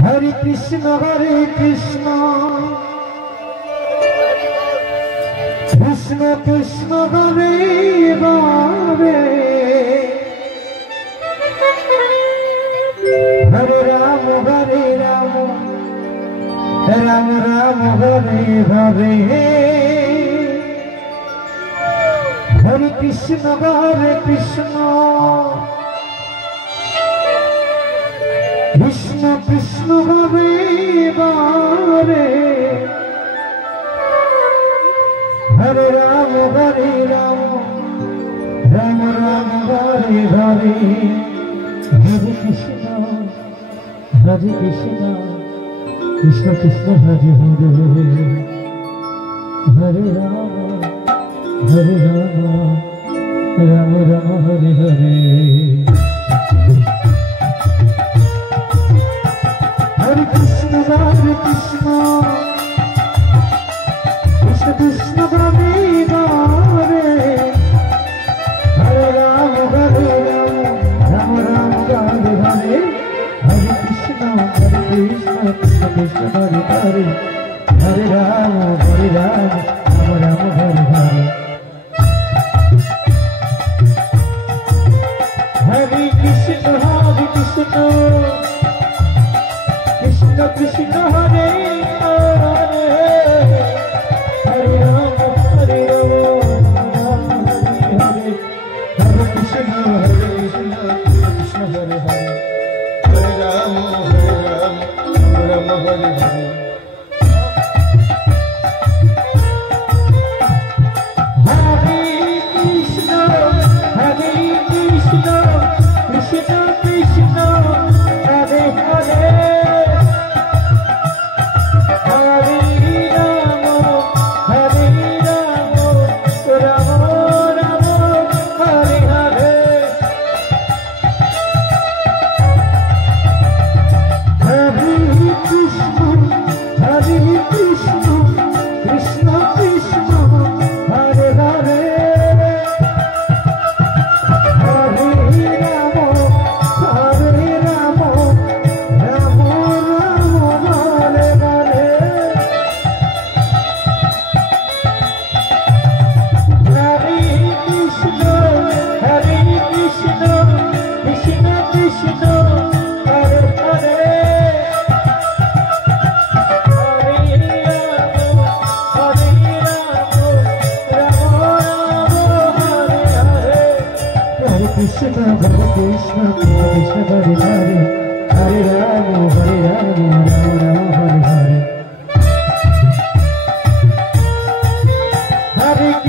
Hare Krishna Krishna Krishna Hare Hare Hare Rama Rama Rama Hare Hare Hare Krishna Krishna Krishna Krishna Hare Hare Hare Rama Rama Rama Hare Hare Hare Krishna Krishna Krishna Hare Hare Hare Rama Rama Rama Hare Hare Hare Krishna Krishna Krishna Hare Hare Hare Rama Rama Rama Hare Hare Hare Krishna Krishna Hare Hare Hare Rama Rama Rama Hare Hare Hare Krishna Krishna Krishna Hare Hare Hare Rama Hare Hare Hare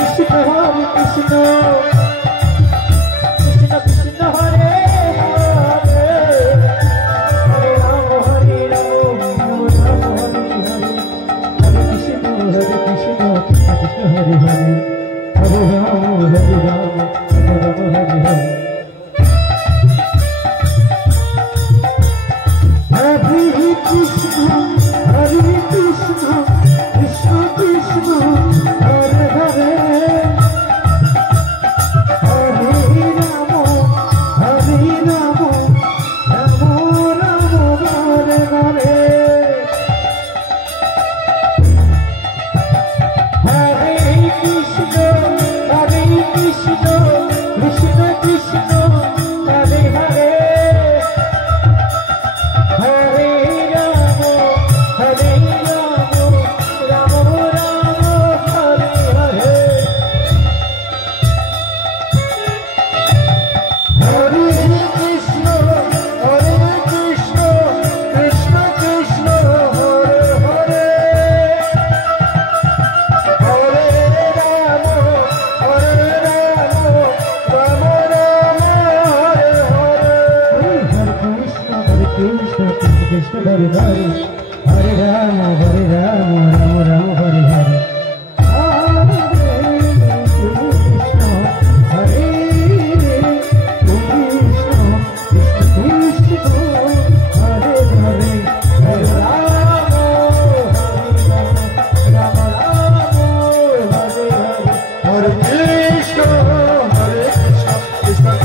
Krishna Krishna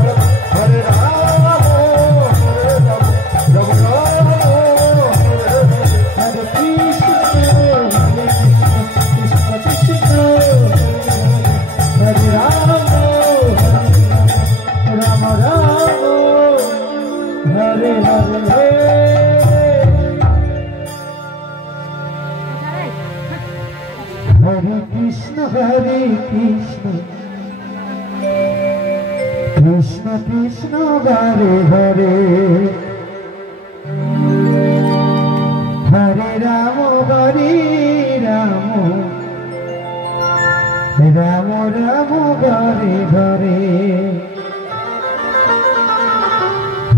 Hare Hare Hare Rama Rama Hare Hare Hare Hare Hare Krishna Krishna Krishna Hare Hare Hare Ram Ram Ram Hare Hare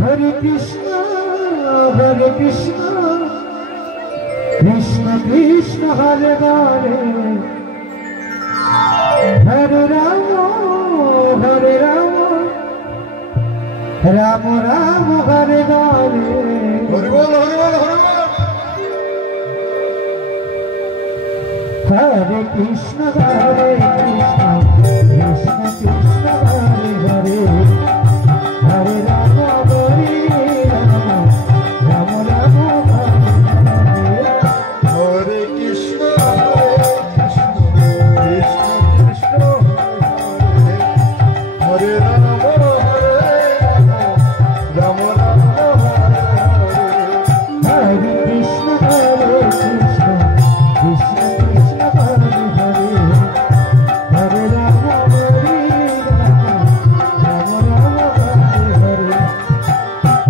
Hare Krishna Krishna Krishna Hare Hare Hare Ram Ram Ram Hare Hare Hare Krishna Krishna Krishna Hare Hare Hare Ram Ram Ram Hare Krishna Krishna Hare Ram Ram Ram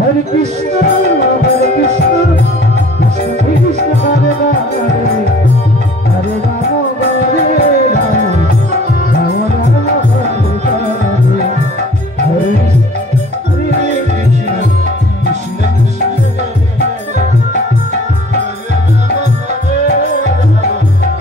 Hare Krishna Krishna Krishna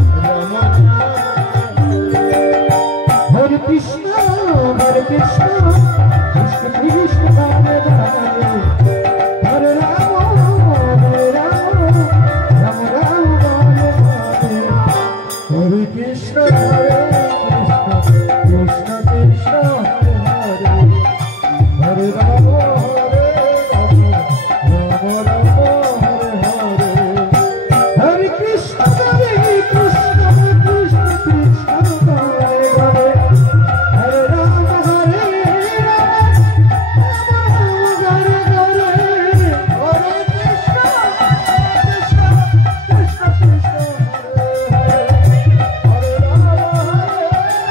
Hare Ram Hare Krishna Krishna Hare Hare Ram Hare Ram Hare Krishna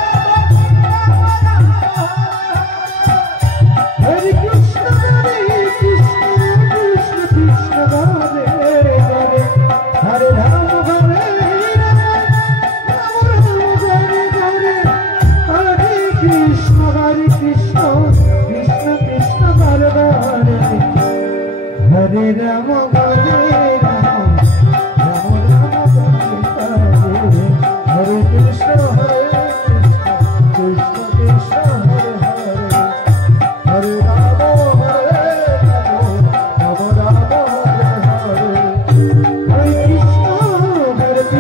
Krishna Krishna Hare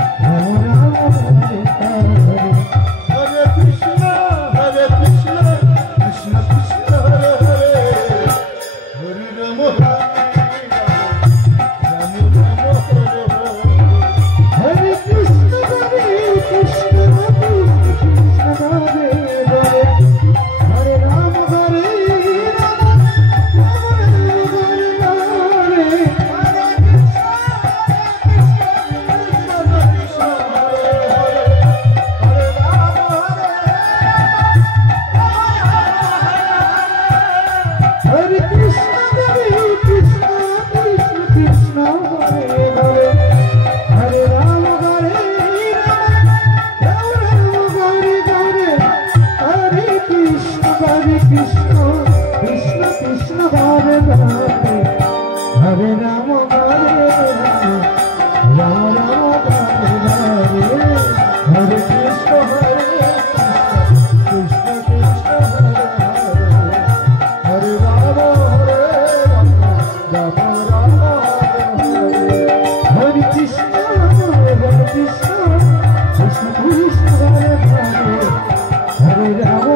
Ram Ram Ram Hare Hare Krishna Krishna Hare Hare Hare Ram Hare Ram